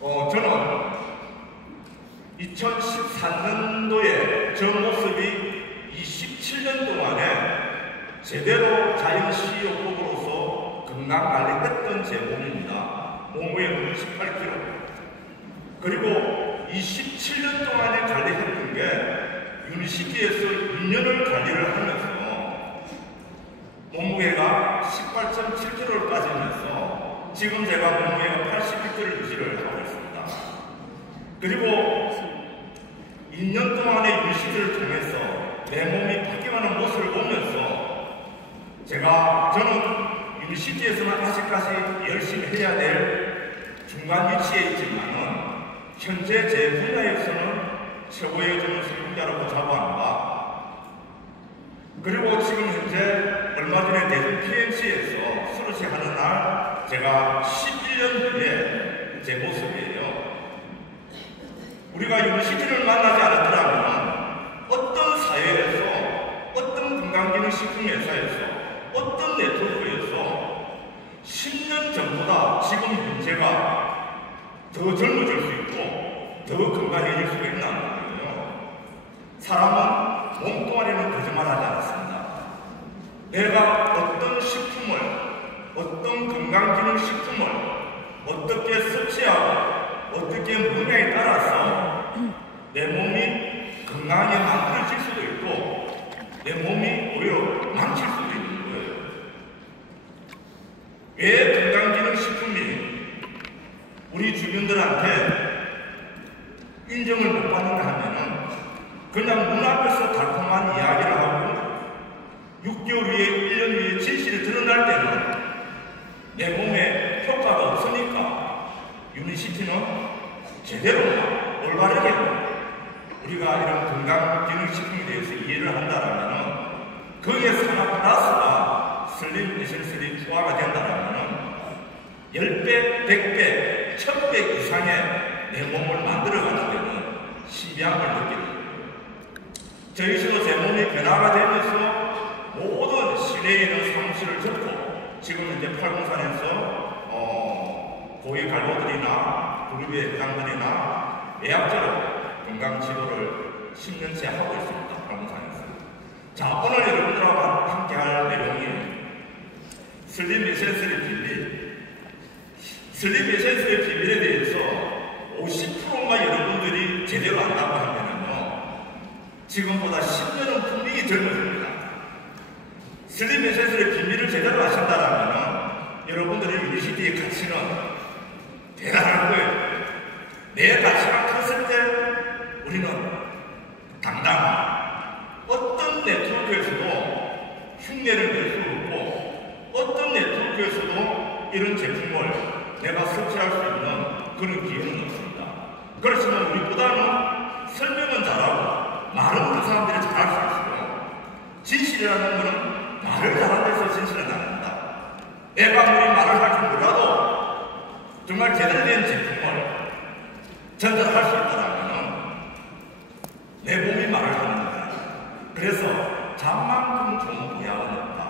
저는 2014년도에 저 모습이 27년 동안에 제대로 자연시효법으로서 건강관리했던 제 몸입니다. 몸무게는 18kg. 그리고 27년 동안에 관리했던 게 유니시티에서 2년을 관리를 하면서 몸무게가 18.7kg를 빠지면서 지금 제가 몸무게가 81kg를 유지를 하고 있습니다. 그리고 2년 동안의 유니시티를 통해서 내 몸이 바뀌어가는 모습을 보면서 저는 유니시티에서는 아직까지 열심히 해야 될 중간 위치에 있지만은 현재 제 분야에서는 최고의 저는 성공자라고 자부합니다. 그리고 지금 현재 얼마 전에 대전 PMC에서 수로시 하는 날 제가 11년 후에 제 모습이에요. 우리가 유니시티를 만나지 않았더라면 어떤 사회에서, 어떤 건강기능식품 회사에서, 어떤 네트워크에서 10년 전보다 지금 현재가 더 젊어질 수 있고 더 건강해질 수가 있나 거예요. 사람은 몸뚱아리는 거짓말하지 않습니다. 내가 어떤 식품을, 어떤 건강기능식품을 어떻게 섭취하고 어떻게 먹느냐에 따라서 내 몸이 건강하게 만들어질 수도 있고 내 몸이 오히려 망칠 수도 있는 거예요. 왜 건강기능식품이 우리 주변들한테 인정을 못 받는가 하면은 그냥 눈앞에서 달콤한 이야기를 하고 6개월 후에 1년 후에 진실이 드러날 때는 내 몸에 효과가 없으니까 유니시티는 제대로 올바르게 우리가 이런 건강기능식품에 대해서 이해를 한다면 거기에 산화 플러스가 슬림 에센셜이 투하가 된다면 10배, 100배, 1000배 이상의 내 몸을 만들어가는 데는 신비함을 느끼는 거예요. 저희 시도 제 몸이 변화가 되면서 모든 시내에 있는 사무실을 접고 지금 이제 팔공산에서 고위 간호들이나 그룹의 회장들이나 예약자로 건강지도를 10년째 하고 있습니다. 팔공산에서. 자, 오늘 여러분들하고 함께 할 내용이 슬림 에센셜의 비밀. 슬림 에센셜의 비밀에 대해서 50%만 여러분들이 제대로 안다고 하면은요, 지금보다 10년은 분명히 젊어집니다. 슬림 에센셜의 비밀을 제대로 아신다라면은 여러분들의 유니시티의 가치는 대단할 거예요. 내 가치가 컸을 때 우리는 당당한 어떤 네트워크에서도 흉내를 낼 수 없고 어떤 네트워크에서도 이런 제품을 내가 섭취할 수 있는 그런 기회는 없습니다. 그렇지만 우리보다는 설명은 잘하고 말은 그 사람들이 잘할 수 있어요. 진실이라는 것은 말을 잘하는 데서 진실은 아닙니다. 내가 아무리 말을 할 줄 몰라도 정말 제대로 된 제품을 전달할 수 있다면 내 몸이 말을 하는 거예요. 그래서 잠만큼 좋은 부약은 없다.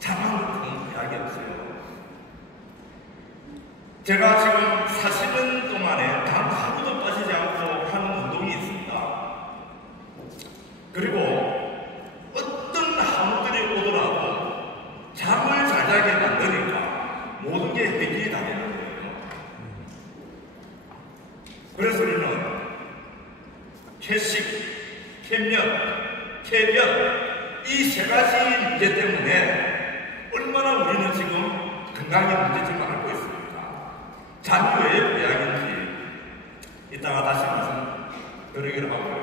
잠만큼 좋은 부약이 없어요. 제가 지금 40년 동안에 단 하루도 빠지지 않고 하는 운동이 있습니다. 그리고 어떤 하루들이 오더라도 잠을 잘 자게 만드니까 모든 게 해결이 다 되는 거예요. 그래서 우리는 채식, 캔면, 쾌변 이 세 가지 문제 때문에 얼마나 우리는 지금 건강의 문제점을 앓고 있습니다. 잠이 왜 보약인지 이따가 다시 말씀드리기로 하고요.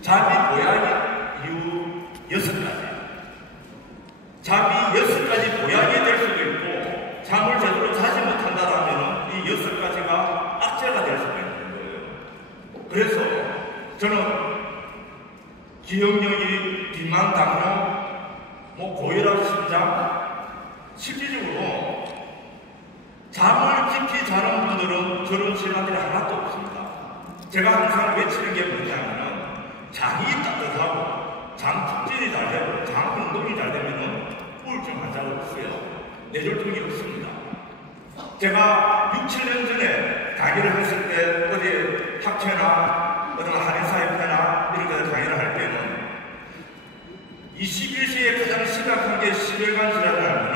잠이 보약의 이유 6가지. 잠이 6가지 보약이 될 수도 있고 잠을 제대로 자지 못한다면 이 6가지가 악재가 될 수가 있는 거예요. 그래서 저는 기억력이 비만, 당뇨, 고혈압, 심장 실질적으로 잠을 깊이 자는 분들은 저런 질환들이 하나도 없습니다. 제가 항상 외치는 게 뭐냐면 장이 따뜻하고 장 촉진이 잘 되고 장 운동이 잘 되면 우울증 환자가 없어요. 뇌졸중이 없습니다. 제가 6, 7년 전에 강의를 했을 때 어디 학회나 어떤 한인사회회나 이런 데서 강의를 할 때는 21세기에 가장 심각한 게 심혈관 질환을 하면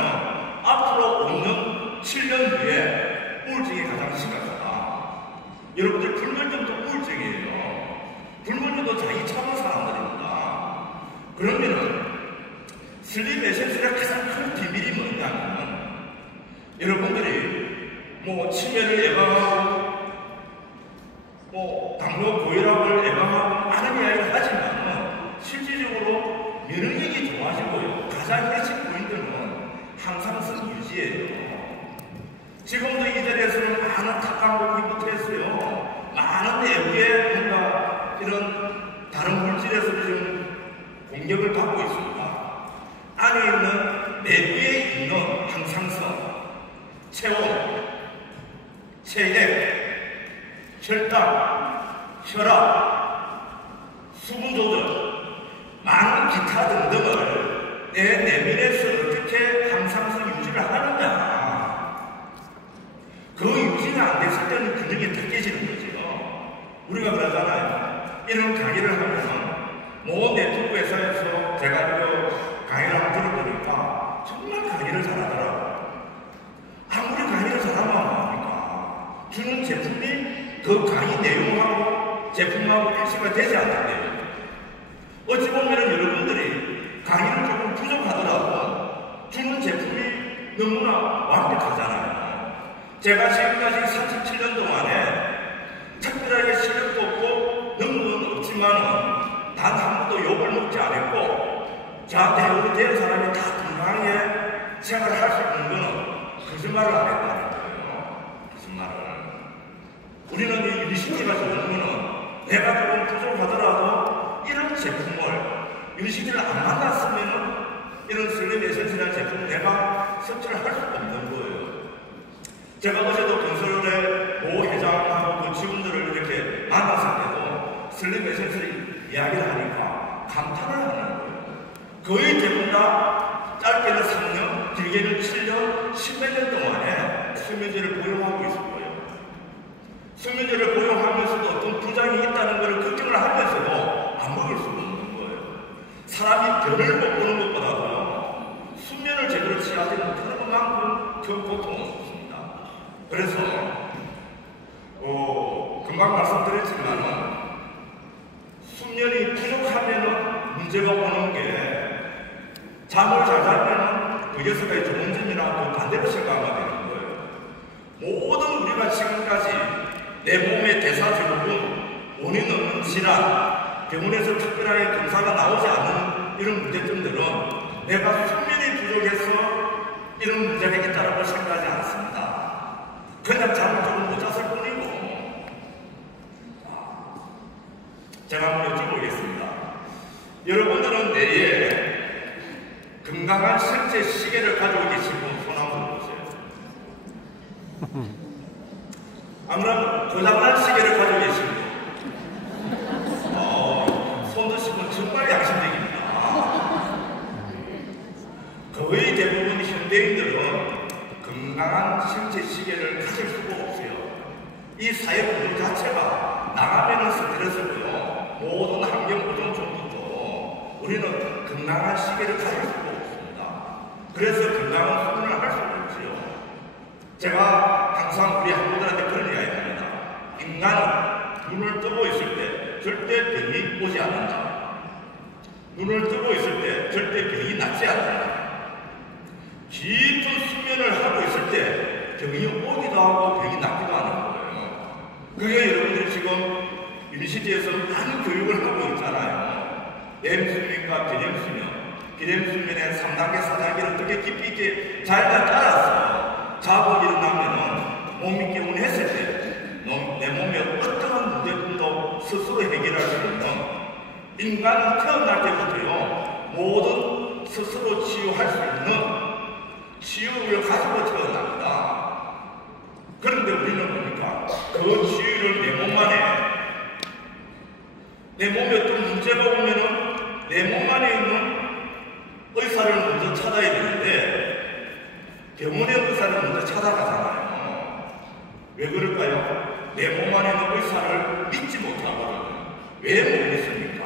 앞으로 오는 7년 후에 우울증이 가장 심각하다. 여러분들 불면증도 우울증이에요. 불면증도 자기 참은 사람들입니다. 그러면은 슬립 에센스의 가장 큰 비밀이 뭐냐면 여러분들이 치매를 예방하고 당뇨 고혈압을 예방하고 많은 이야기를 하지만 실질적으로 면역력이 좋아지고요. 가장 핵심 포인트는 항상성 유지예요. 지금도 이 자리에서는 많은 탁광고 피부트했어요. 많은 외부의 뭔가 이런 다른 물질에서 지금 공격을 받고 있습니다. 안에 있는 내부에 있는 항상성, 체온, 체액, 혈당, 혈압, 수분 조절, 많은 기타 등등을 내 내면에서 어떻게 항상성 유지를 하느냐. 그 유지가 안 됐을 때는 근육이 다 깨지는 거죠. 우리가 그러잖아요. 이런 강의를 하면은 모 네트워크 회사에서 제가 강의를 한번 들어보니까 정말 강의를 잘하더라고요. 아무리 강의를 잘하면 뭐합니까? 주는 제품이 그 강의 내용하고 제품하고 일치가 되지 않는데요. 어찌 보면 여러분들이 강의를 조금 부족하더라도 주는 제품이 너무나 완벽하잖아요. 제가 지금까지 37년 동안에 특별하게 실력도 없고 능력은 없지만은 단 한 번도 욕을 먹지 않았고 저한테 해오게 된 사람이 다 건강하게 생활을 할 수 있는 거는 거짓말을 안 했다는 거예요. 거짓말을. 우리는 이 유니시티가 좋은 거는 내가 조금 부족하더라도 이런 제품을 유니시티를 안 만났으면 이런 슬립 에센스라는 제품을 내가 섭취를 할 수 없는 거예요. 제가 어제도 건설의 모 회장하고 그 직원들을 이렇게 만났을 때도 슬립 에센스를 이야기를 하니까 감탄을 하는 거예요. 거의 대부분 다 짧게는 3년, 길게는 7년, 10몇 년 동안에 수면제를 복용하고 있을 거예요. 수면제를 복용하면서도 어떤 부작용이 있다는 것을 걱정을 하면서도 안 먹을 수가 없는 거예요. 사람이 변을 못 보는 것보다도 수면을 제대로 취하지 못하는 것만큼 더 고통은 없습니다. 그래서 금방 말씀드렸지만은 수면이 부족하면 문제가 오는 게 잠을 잘 자면은 그 6가지 좋은 점이나 그 반대로 생각하게 되는 거예요. 모든 우리가 지금까지 내 몸의 대사증후군, 원인 없는 질환, 병원에서 특별하게 검사가 나오지 않는 이런 문제점들은 내가 수면이 부족해서 이런 문제가 있다고 생각하지 않습니다. 그냥 잠을 조금 못 잤을 뿐이고. 제가 한번 여쭤보겠습니다. 여러분들은 내일 건강한 실제 시계를 가지고 계신 분 손 한번 보세요. 아무런 고장난 시계를 가지고 계신 분. 손 드신 분 정말 양심적입니다. 거의 대부분 현대인들은 건강한 실제 시계를 가질 수가 없어요. 이 사회 구조 자체가 나가면은 스트레스고요. 모든 환경 보존 정도도 우리는 건강한 시계를 가질 수가 없습니다. 그래서 건강한 수면을 할 수가 없지요. 제가 항상 우리 학부들한테 그런 이야기 합니다. 인간은 눈을 뜨고 있을 때 절대 병이 오지 않는다. 눈을 뜨고 있을 때 절대 병이 낫지 않는다. 깊은 수면을 하고 있을 때 병이 오기도 하고 병이 낫기도 하는 거예요. 그게 여러분들이 지금 유니시티에서 많은 교육을 하고 있잖아요. 렘수면과 비렘수면, 비렘수면의 3단계, 4단계를 어떻게 깊이 있게 잘 따라서 자고 일어나면은 몸이 개운했을 때 내 몸에 어떠한 문제점도 스스로 해결할 수 있는 인간은 태어날 때부터요 모든 스스로 치유할 수 있는 치유를 가지고 태어납니다. 그런데 우리는 뭡니까? 그 치유를 내 몸 안에 내 몸에 어떤 문제가 오면은 내 몸 안에 있는 의사를 먼저 찾아야 되는데 병원의 의사를 먼저 찾아가잖아요. 왜 그럴까요? 내 몸 안에 있는 의사를 믿지 못하거든. 왜 못 믿습니까?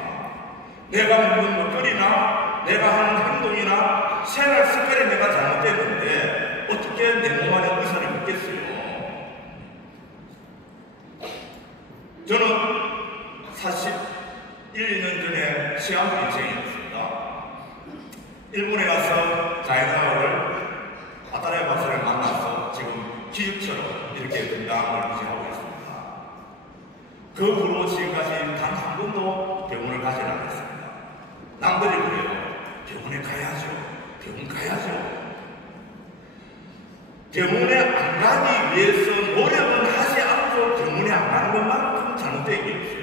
내가 먹는 먹거리나 내가 하는 행동이나 생활 습관이 내가 잘못됐는데 어떻게 내 몸 안에 의사를 믿겠어요? 저는 41년 전에 시한부 인생이었습니다. 일본에 가서 자이나를 아타레 박사를 만나서 지금 기적처럼 이렇게 건강을 유지하고 있습니다. 그 후로 지금까지 단 한 번도 병원을 가지 않았습니다. 남들이 그래요. 병원에 가야죠. 병원 가야죠. 병원에 안 가기 위해서 노력은 하지 않고 병원에 안 가는 것만큼 잘못된 게 없어요.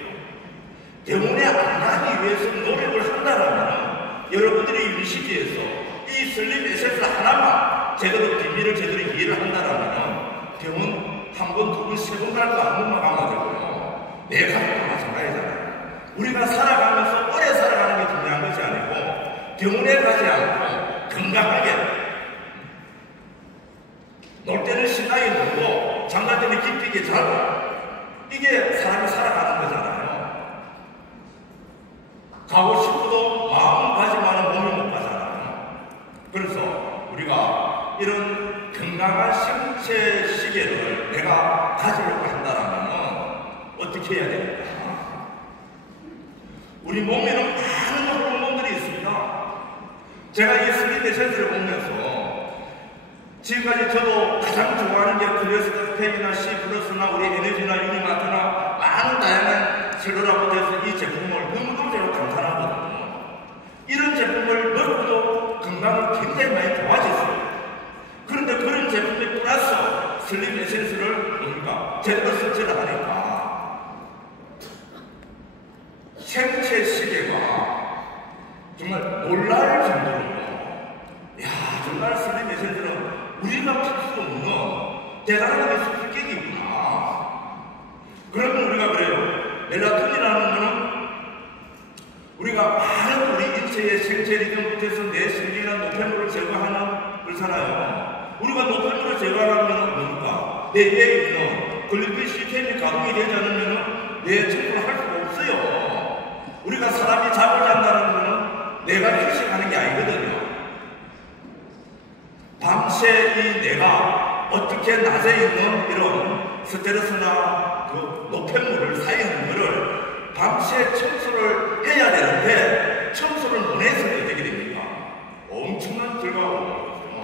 병원에 안 가기 위해서 노력을 한다면 여러분들이 이 시기에서 이 슬립 에센스 하나만 제대로 비밀을 제대로 이해를 한다면 병원 한 번, 두 번, 세 번 갈거 한 번만 가면 되고요. 내 가족도 마찬가지잖아요. 우리가 살아가면서 오래 살아가는 게 중요한 것이 아니고 병원에 가지 않고 건강하게 놀 때는 신나게 놀고 잠잘 때는 깊이 있게 자고 이게 사람이 살아가는 거잖아요. 가고 싶어도 마음은 가지만은 몸이 못 가잖아요. 그래서 우리가 이런 건강한 생체 시계를 내가 가지려고 한다면 어떻게 해야 됩니까? 우리 몸에는 많은 호르몬들이 있습니다. 제가 이 슬립 에센스를 보면서 지금까지 저도 가장 좋아하는 게 콜레스테롤이나 C 플러스나 우리 에너지나 유니마트나 많은 다양한 셀룰하고 돼서 이 제품을 너무너무 제가 감탄하거든요. 이런 제품을 넣고도 건강을 굉장히 많이 좋아졌어요. 그런데 그런 제품에 플러스 슬립 에센스를 뭡니까? 제대로 섭취를 하니까 생체 시계가 정말 놀랄 정도로 야 정말 슬립 에센스는 우리가 필 수 없는 대단한 수수께끼구나. 그러면 우리가 그래요. 멜라토닌이라는 것은 우리가 많은 우리 인체의 생체 리듬부터 해서 내 신경이나 노폐물을 제거하는 그렇잖아요. 우리가 노폐물을 제거하려면 뭡니까? 내 뇌에 있는 글리코겐 시스템이 가동이 되지 않으면 뇌 청소를 할 수가 없어요. 우리가 사람이 잠을 잔다는 것은 내가 휴식하는 게 아니거든요. 밤새 이 뇌가 어떻게 낮에 있는 이런 스트레스나 그 노폐물을 쌓이는 것을 밤새 청소를 해야 되는데 청소를 못 해서 어떻게 됩니까? 엄청난 결과가 나거든요.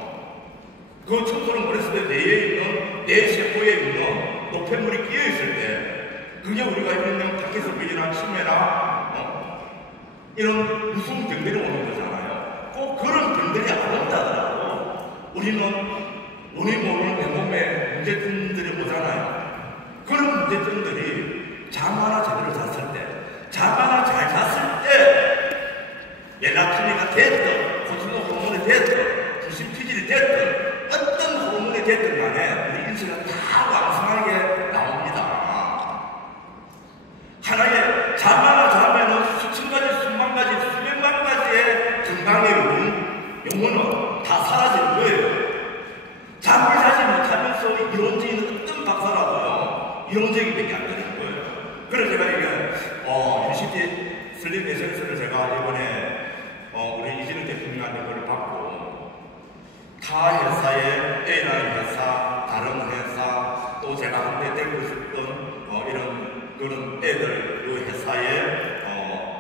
그 청소를 못 했을 때 뇌에 있는 뇌 세포에 있는 노폐물이 끼어 있을 때 그게 우리가 일명 파킨슨병이나 치매나 이런 무슨 병들이 오는 거잖아요. 꼭 그런 병들이 안 온다더라고. 우리는 우리 몸이 내 몸에 문제점들이 오잖아요. 그런 문제점들이 잠 하나 제대로 잤을 때, 잠 하나 잘 잤을 때 멜라토닌이 됐든 코티솔 호르몬이 됐든 부신 피질이 됐든 어떤 호르몬이 됐든 간에 우리 인체가 다 왕성하게 나옵니다. 하나의 잠 하나 자면은 수천 가지, 수만 가지, 수백만 가지의 건강의 영혼은 다 사라지는 거예요. 잠을 자지 못하면서 이론적인 어떤 박사라도요, 이론적인 안 되는 거예요. 그래서 제가 이게, 유시티 슬립 에센스를 제가 이번에, 우리 이진우 대표님한테 그걸 받고, 타 회사의 A라는 회사, 다른 회사, 또 제가 한때 데리고 있었던, 그런 애들, 그 회사의,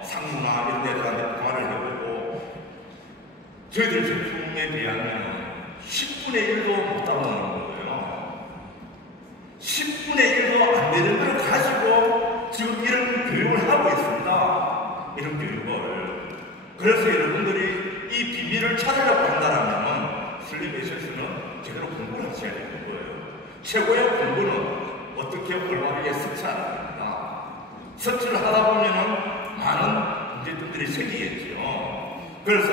상무나 이런 애들한테 통화를 해보고, 저희들 제품에 비하면 10분의 1도 못 따라오는 거예요. 10분의 1도 안 되는 걸 가지고 지금 이런 교육을 하고 있습니다. 이런 교육을. 그래서 여러분들이 이 비밀을 찾으려고 한다면 슬립 에센스는 제대로 공부를 하셔야 되는 거예요. 최고의 공부는 어떻게 올바르게 섭취하는 겁니다. 섭취를 하다 보면은 많은 문제점들이 생기겠죠. 그래서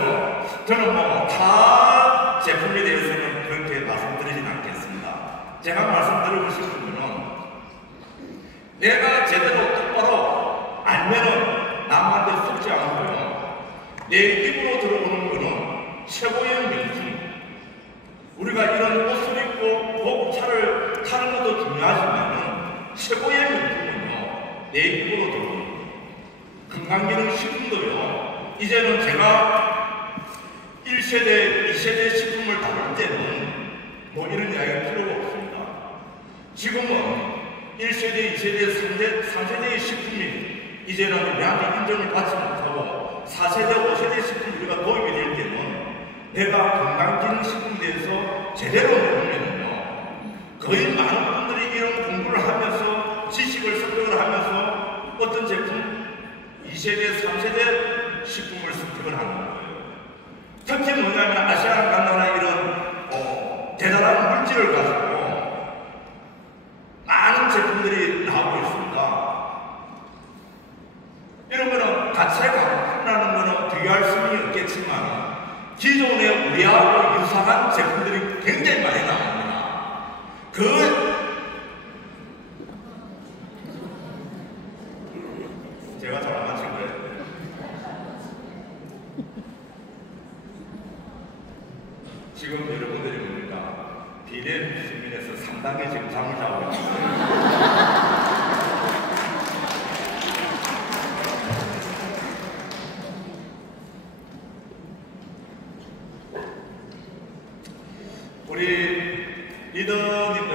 저는 타 제품에 대해서는 그렇게 말씀드리진 않겠습니다. 제가 말씀드리고 싶은 거는 내가 제대로 똑바로 알면은 남한테 속지 않고요. 내 입으로 들어오는 거는 최고의 명품. 우리가 이런 옷을 입고 고급차를 타는 것도 중요하지만 최고의 내 입으로 들어옵니다. 건강기능식품도요, 이제는 제가 1세대, 2세대 식품을 다룰 때는 뭐 이런 이야기가 필요가 없습니다. 지금은 1세대, 2세대, 3세대의 식품이 이제는 우리한테 인정을 받지 못하고 4세대, 5세대 식품이 우리가 도입이 될 때는 내가 건강기능식품에 대해서 제대로 모르면요, 거의 많은 분들이 이런 공부를 하면서 지식을 습득을 하면서 어떤 제품 2세대, 3세대 식품을 습득을 하는 거예요. 특히 뭐냐면 아시아나나 이런 대단한 물질을 가지고 많은 제품들이 나오고 있습니다. 이런 거는 가치가 강하다는 거는 비교할 수는 없겠지만 기존의 우리하고 유사한 제품들이 굉장히 많이 나옵니다. 제가 잘 안 맞힌 거예요. 지금 여러분들이 뭡니까? 비례 시민에서 상당히 지금 잠을 자고 있습니다. 우리 리더님